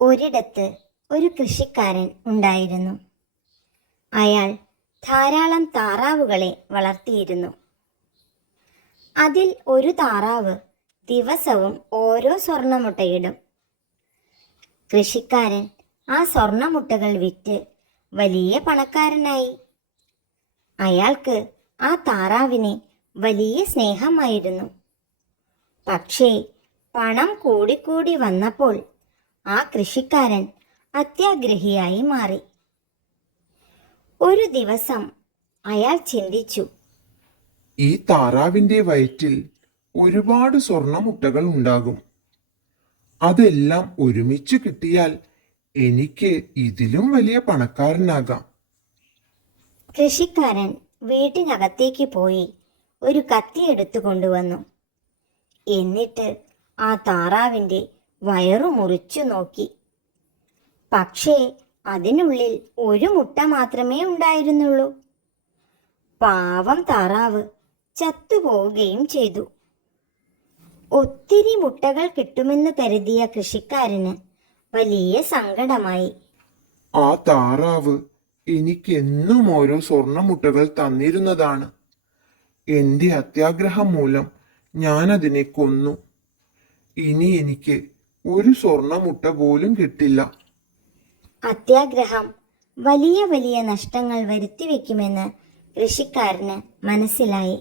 ഒരിടത്ത് ഒരു കൃഷിക്കാരൻ ഉണ്ടായിരുന്നു. അയാൾ ധാരാളം താറാവുകളെ വളർത്തിയിരുന്നു. അതിൽ ഒരു താറാവ് ദിവസവും ഓരോ സ്വർണ്ണമുട്ടയിടും. കൃഷിക്കാരൻ ആ സ്വർണ്ണമുട്ടകൾ വിറ്റ് വലിയ പണക്കാരനായി. അയാൾക്ക് ആ താറാവിനെ വലിയ സ്നേഹമായിരുന്നു. പക്ഷേ പണം കൂടിക്കൂടി വന്നപ്പോൾ ആ കൃഷിക്കാരൻ അത്യാഗ്രഹിയായി മാറി. ഒരു ദിവസം അയാൾ ചിന്തിച്ചു, ഈ താറാവിൻ്റെ വയറ്റിൽ ഒരുപാട് സ്വർണ്ണമുട്ടകൾ ഉണ്ടാകും. അതെല്ലാം ഒരുമിച്ച് കിട്ടിയാൽ എനിക്ക് ഇതിലും വലിയ പണക്കാരനാകാം. കൃഷിക്കാരൻ വീട്ടിനകത്തേക്ക് പോയി ഒരു കത്തി എടുത്തു കൊണ്ടുവന്നു. എന്നിട്ട് ആ താറാവിൻ്റെ വയറു മുറിച്ചു നോക്കി. പക്ഷേ അതിനുള്ളിൽ ഒരു മുട്ട മാത്രമേ ഉണ്ടായിരുന്നുള്ളൂ. പാവം താറാവ് ചത്തുപോവുകയും ചെയ്തു. ഒത്തിരി മുട്ടകൾ കിട്ടുമെന്ന് കരുതിയ കൃഷിക്കാരന് വലിയ സങ്കടമായി. ആ താറാവ് എനിക്ക് എന്നും ഓരോ സ്വർണ്ണമുട്ടകൾ തന്നിരുന്നതാണ്. എൻ്റെ അത്യാഗ്രഹം മൂലം ഞാൻ അതിനെ കൊന്നു. ഇനി എനിക്ക് ഒരു സ്വർണ്ണമുട്ട പോലും കിട്ടില്ല. അത്യാഗ്രഹം വലിയ വലിയ നഷ്ടങ്ങൾ വരുത്തിവെക്കുമെന്ന് കൃഷിക്കാരന് മനസ്സിലായി.